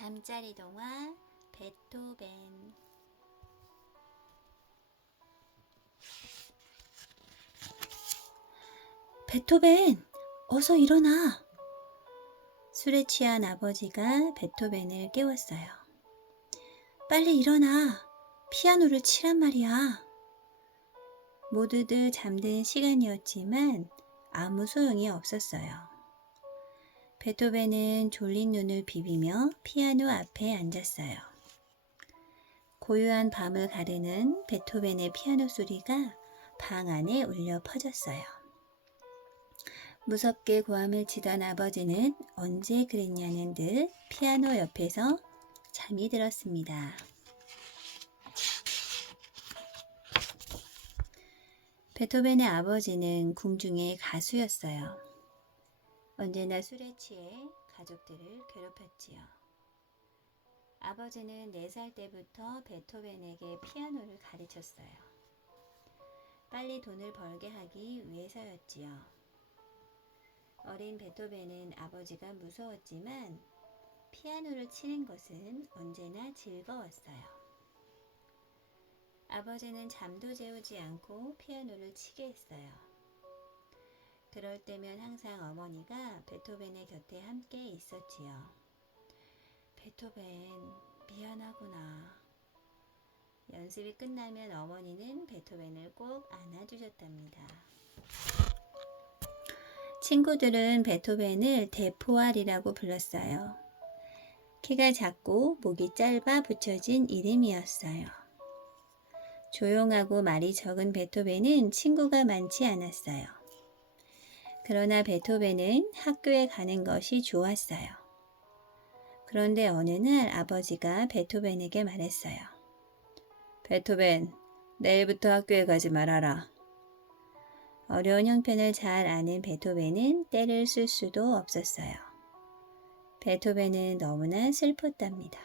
잠자리 동화 베토벤. 베토벤, 어서 일어나. 술에 취한 아버지가 베토벤을 깨웠어요. 빨리 일어나. 피아노를 치란 말이야. 모두들 잠든 시간이었지만 아무 소용이 없었어요. 베토벤은 졸린 눈을 비비며 피아노 앞에 앉았어요. 고요한 밤을 가르는 베토벤의 피아노 소리가 방 안에 울려 퍼졌어요. 무섭게 고함을 치던 아버지는 언제 그랬냐는 듯 피아노 옆에서 잠이 들었습니다. 베토벤의 아버지는 궁중의 가수였어요. 언제나 술에 취해 가족들을 괴롭혔지요. 아버지는 4살 때부터 베토벤에게 피아노를 가르쳤어요. 빨리 돈을 벌게 하기 위해서였지요. 어린 베토벤은 아버지가 무서웠지만 피아노를 치는 것은 언제나 즐거웠어요. 아버지는 잠도 재우지 않고 피아노를 치게 했어요. 그럴 때면 항상 어머니가 베토벤의 곁에 함께 있었지요. 베토벤, 미안하구나. 연습이 끝나면 어머니는 베토벤을 꼭 안아주셨답니다. 친구들은 베토벤을 대포알이라고 불렀어요. 키가 작고 목이 짧아 붙여진 이름이었어요. 조용하고 말이 적은 베토벤은 친구가 많지 않았어요. 그러나 베토벤은 학교에 가는 것이 좋았어요. 그런데 어느 날 아버지가 베토벤에게 말했어요. 베토벤, 내일부터 학교에 가지 말아라. 어려운 형편을 잘 아는 베토벤은 떼를 쓸 수도 없었어요. 베토벤은 너무나 슬펐답니다.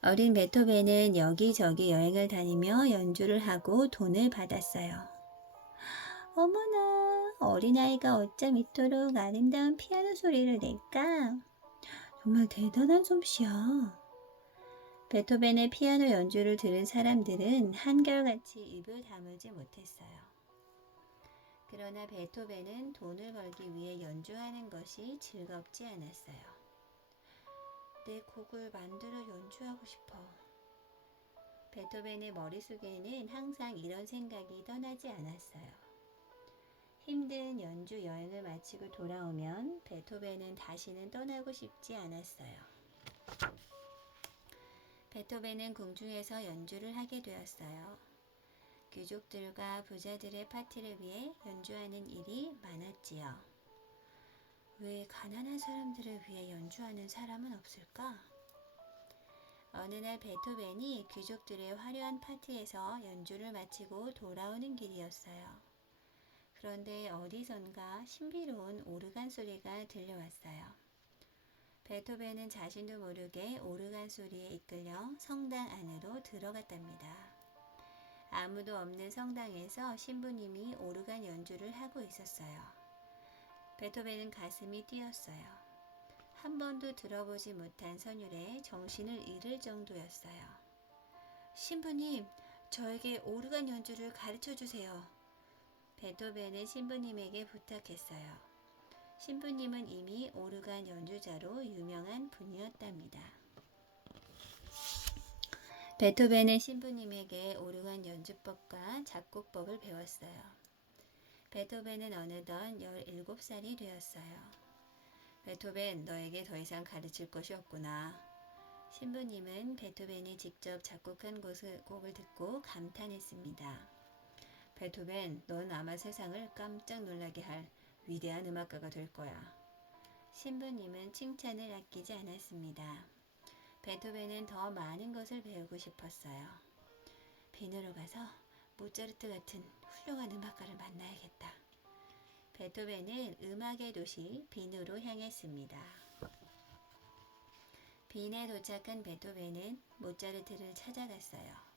어린 베토벤은 여기저기 여행을 다니며 연주를 하고 돈을 받았어요. 어머나, 어린아이가 어쩜 이토록 아름다운 피아노 소리를 낼까? 정말 대단한 솜씨야. 베토벤의 피아노 연주를 들은 사람들은 한결같이 입을 다물지 못했어요. 그러나 베토벤은 돈을 벌기 위해 연주하는 것이 즐겁지 않았어요. 내 곡을 만들어 연주하고 싶어. 베토벤의 머릿속에는 항상 이런 생각이 떠나지 않았어요. 힘든 연주 여행을 마치고 돌아오면 베토벤은 다시는 떠나고 싶지 않았어요. 베토벤은 궁중에서 연주를 하게 되었어요. 귀족들과 부자들의 파티를 위해 연주하는 일이 많았지요. 왜 가난한 사람들을 위해 연주하는 사람은 없을까? 어느 날 베토벤이 귀족들의 화려한 파티에서 연주를 마치고 돌아오는 길이었어요. 그런데 어디선가 신비로운 오르간 소리가 들려왔어요. 베토벤은 자신도 모르게 오르간 소리에 이끌려 성당 안으로 들어갔답니다. 아무도 없는 성당에서 신부님이 오르간 연주를 하고 있었어요. 베토벤은 가슴이 뛰었어요. 한 번도 들어보지 못한 선율에 정신을 잃을 정도였어요. 신부님, 저에게 오르간 연주를 가르쳐 주세요. 베토벤은 신부님에게 부탁했어요. 신부님은 이미 오르간 연주자로 유명한 분이었답니다. 베토벤은 신부님에게 오르간 연주법과 작곡법을 배웠어요. 베토벤은 어느덧 17살이 되었어요. 베토벤, 너에게 더 이상 가르칠 것이 없구나. 신부님은 베토벤이 직접 작곡한 곡을 듣고 감탄했습니다. 베토벤, 넌 아마 세상을 깜짝 놀라게 할 위대한 음악가가 될 거야. 신부님은 칭찬을 아끼지 않았습니다. 베토벤은 더 많은 것을 배우고 싶었어요. 빈으로 가서 모차르트 같은 훌륭한 음악가를 만나야겠다. 베토벤은 음악의 도시 빈으로 향했습니다. 빈에 도착한 베토벤은 모차르트를 찾아갔어요.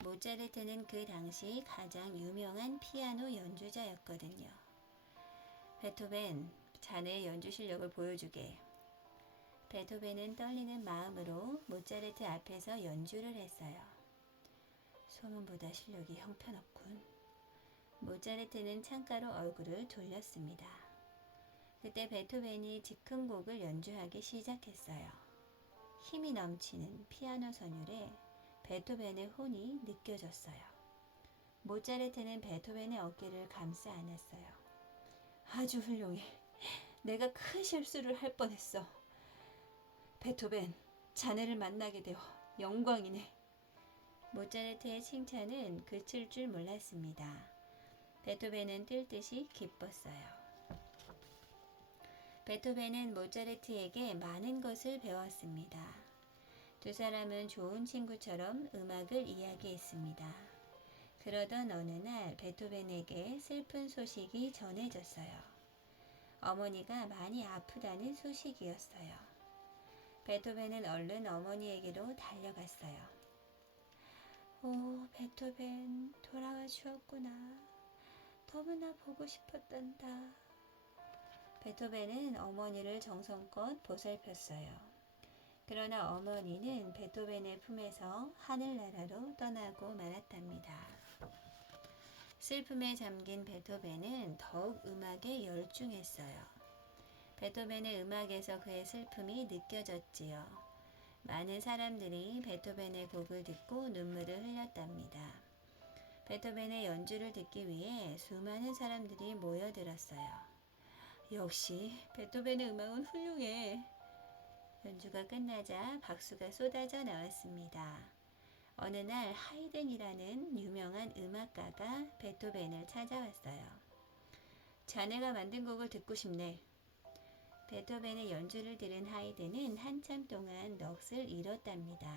모차르트는 그 당시 가장 유명한 피아노 연주자였거든요. 베토벤, 자네의 연주 실력을 보여주게. 베토벤은 떨리는 마음으로 모차르트 앞에서 연주를 했어요. 소문보다 실력이 형편없군. 모차르트는 창가로 얼굴을 돌렸습니다. 그때 베토벤이 즉흥곡을 연주하기 시작했어요. 힘이 넘치는 피아노 선율에 베토벤의 혼이 느껴졌어요. 모차르트는 베토벤의 어깨를 감싸 안았어요. 아주 훌륭해. 내가 큰 실수를 할 뻔했어. 베토벤, 자네를 만나게 되어 영광이네. 모차르트의 칭찬은 그칠 줄 몰랐습니다. 베토벤은 뜰 듯이 기뻤어요. 베토벤은 모차르트에게 많은 것을 배웠습니다. 두 사람은 좋은 친구처럼 음악을 이야기했습니다. 그러던 어느 날 베토벤에게 슬픈 소식이 전해졌어요. 어머니가 많이 아프다는 소식이었어요. 베토벤은 얼른 어머니에게로 달려갔어요. 오, 베토벤, 돌아와 주었구나. 너무나 보고 싶었단다. 베토벤은 어머니를 정성껏 보살폈어요. 그러나 어머니는 베토벤의 품에서 하늘나라로 떠나고 말았답니다. 슬픔에 잠긴 베토벤은 더욱 음악에 열중했어요. 베토벤의 음악에서 그의 슬픔이 느껴졌지요. 많은 사람들이 베토벤의 곡을 듣고 눈물을 흘렸답니다. 베토벤의 연주를 듣기 위해 수많은 사람들이 모여들었어요. 역시 베토벤의 음악은 훌륭해. 연주가 끝나자 박수가 쏟아져 나왔습니다. 어느 날 하이든이라는 유명한 음악가가 베토벤을 찾아왔어요. 자네가 만든 곡을 듣고 싶네. 베토벤의 연주를 들은 하이든은 한참 동안 넋을 잃었답니다.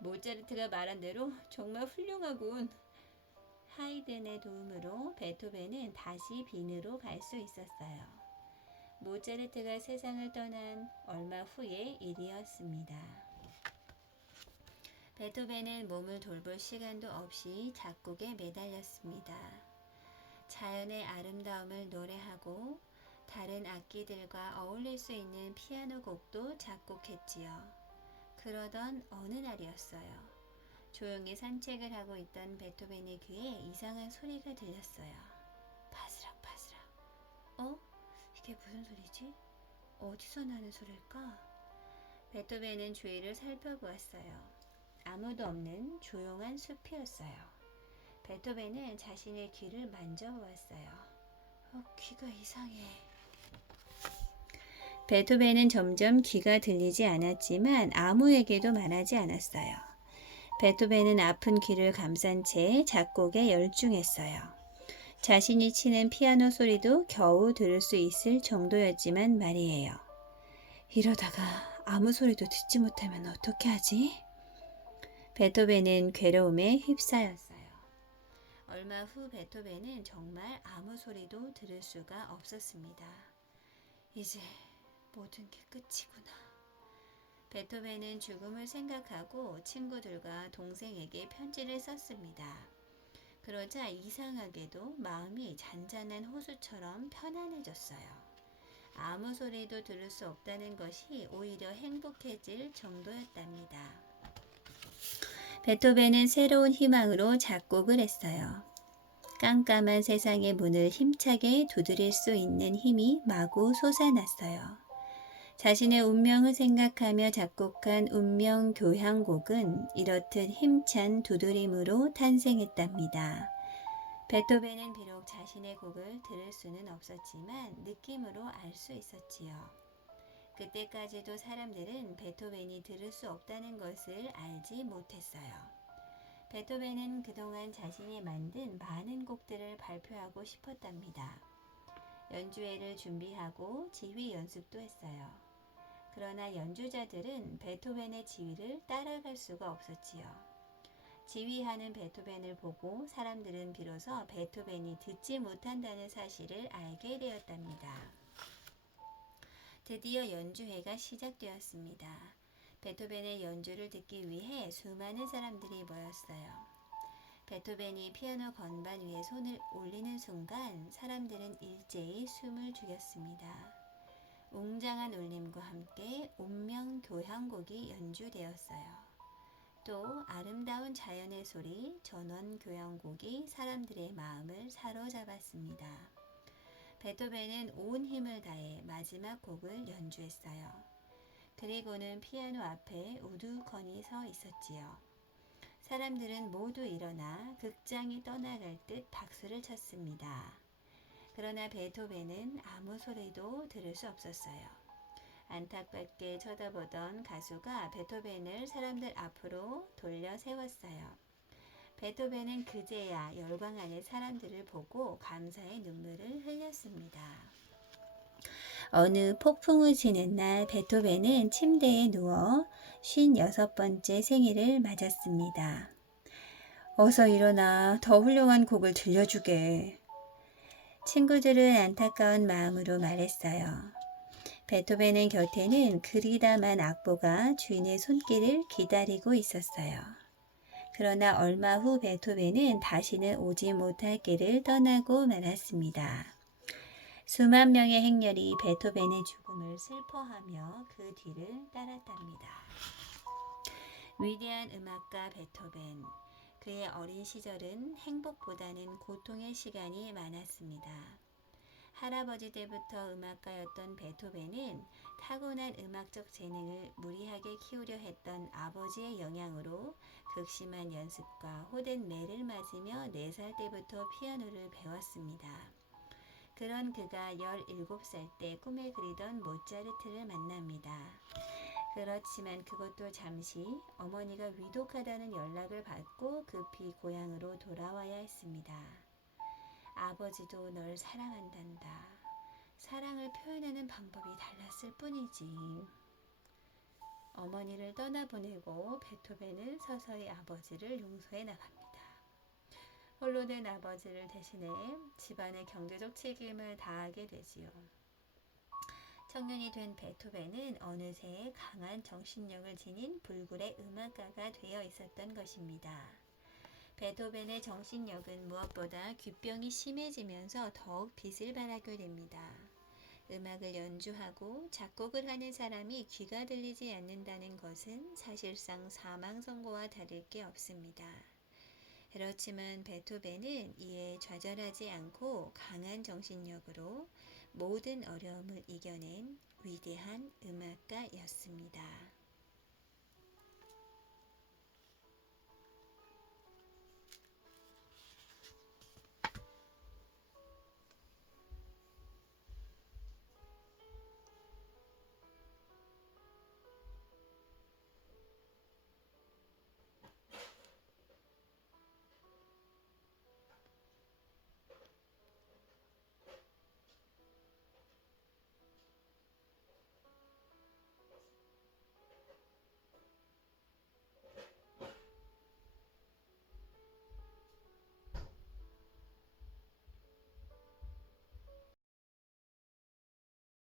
모차르트가 말한 대로 정말 훌륭하군. 하이든의 도움으로 베토벤은 다시 빈으로 갈 수 있었어요. 모차르트가 세상을 떠난 얼마 후의 일이었습니다. 베토벤은 몸을 돌볼 시간도 없이 작곡에 매달렸습니다. 자연의 아름다움을 노래하고 다른 악기들과 어울릴 수 있는 피아노 곡도 작곡했지요. 그러던 어느 날이었어요. 조용히 산책을 하고 있던 베토벤의 귀에 이상한 소리가 들렸어요. 바스락바스락. 어? 이게 무슨 소리지? 어디서 나는 소리일까? 베토벤은 주위를 살펴보았어요. 아무도 없는 조용한 숲이었어요. 베토벤은 자신의 귀를 만져보았어요. 귀가 이상해. 베토벤은 점점 귀가 들리지 않았지만 아무에게도 말하지 않았어요. 베토벤은 아픈 귀를 감싼 채 작곡에 열중했어요. 자신이 치는 피아노 소리도 겨우 들을 수 있을 정도였지만 말이에요. 이러다가 아무 소리도 듣지 못하면 어떻게 하지? 베토벤은 괴로움에 휩싸였어요. 얼마 후 베토벤은 정말 아무 소리도 들을 수가 없었습니다. 이제 모든 게 끝이구나. 베토벤은 죽음을 생각하고 친구들과 동생에게 편지를 썼습니다. 그러자 이상하게도 마음이 잔잔한 호수처럼 편안해졌어요. 아무 소리도 들을 수 없다는 것이 오히려 행복해질 정도였답니다. 베토벤은 새로운 희망으로 작곡을 했어요. 깜깜한 세상의 문을 힘차게 두드릴 수 있는 힘이 마구 솟아났어요. 자신의 운명을 생각하며 작곡한 운명교향곡은 이렇듯 힘찬 두드림으로 탄생했답니다. 베토벤은 비록 자신의 곡을 들을 수는 없었지만 느낌으로 알 수 있었지요. 그때까지도 사람들은 베토벤이 들을 수 없다는 것을 알지 못했어요. 베토벤은 그동안 자신이 만든 많은 곡들을 발표하고 싶었답니다. 연주회를 준비하고 지휘 연습도 했어요. 그러나 연주자들은 베토벤의 지휘를 따라갈 수가 없었지요. 지휘하는 베토벤을 보고 사람들은 비로소 베토벤이 듣지 못한다는 사실을 알게 되었답니다. 드디어 연주회가 시작되었습니다. 베토벤의 연주를 듣기 위해 수많은 사람들이 모였어요. 베토벤이 피아노 건반 위에 손을 올리는 순간 사람들은 일제히 숨을 죽였습니다. 웅장한 울림과 함께 운명 교향곡이 연주되었어요. 또 아름다운 자연의 소리, 전원 교향곡이 사람들의 마음을 사로잡았습니다. 베토벤은 온 힘을 다해 마지막 곡을 연주했어요. 그리고는 피아노 앞에 우두커니 서 있었지요. 사람들은 모두 일어나 극장이 떠나갈 듯 박수를 쳤습니다. 그러나 베토벤은 아무 소리도 들을 수 없었어요. 안타깝게 쳐다보던 가수가 베토벤을 사람들 앞으로 돌려 세웠어요. 베토벤은 그제야 열광하는 사람들을 보고 감사의 눈물을 흘렸습니다. 어느 폭풍을 치는 날 베토벤은 침대에 누워 56번째 생일을 맞았습니다. 어서 일어나 더 훌륭한 곡을 들려주게. 친구들은 안타까운 마음으로 말했어요. 베토벤의 곁에는 그리다만 악보가 주인의 손길을 기다리고 있었어요. 그러나 얼마 후 베토벤은 다시는 오지 못할 길을 떠나고 말았습니다. 수만 명의 행렬이 베토벤의 죽음을 슬퍼하며 그 뒤를 따랐답니다. 위대한 음악가 베토벤, 그의 어린 시절은 행복보다는 고통의 시간이 많았습니다. 할아버지 때부터 음악가였던 베토벤은 타고난 음악적 재능을 무리하게 키우려 했던 아버지의 영향으로 극심한 연습과 호된 매를 맞으며 4살 때부터 피아노를 배웠습니다. 그런 그가 17살 때 꿈에 그리던 모차르트를 만납니다. 그렇지만 그것도 잠시 어머니가 위독하다는 연락을 받고 급히 고향으로 돌아와야 했습니다. 아버지도 널 사랑한단다. 사랑을 표현하는 방법이 달랐을 뿐이지. 어머니를 떠나보내고 베토벤은 서서히 아버지를 용서해 나갑니다. 홀로 된 아버지를 대신해 집안의 경제적 책임을 다하게 되지요. 청년이 된 베토벤은 어느새 강한 정신력을 지닌 불굴의 음악가가 되어 있었던 것입니다. 베토벤의 정신력은 무엇보다 귓병이 심해지면서 더욱 빛을 발하게 됩니다. 음악을 연주하고 작곡을 하는 사람이 귀가 들리지 않는다는 것은 사실상 사망 선고와 다를 게 없습니다. 그렇지만 베토벤은 이에 좌절하지 않고 강한 정신력으로 모든 어려움을 이겨낸 위대한 음악가였습니다.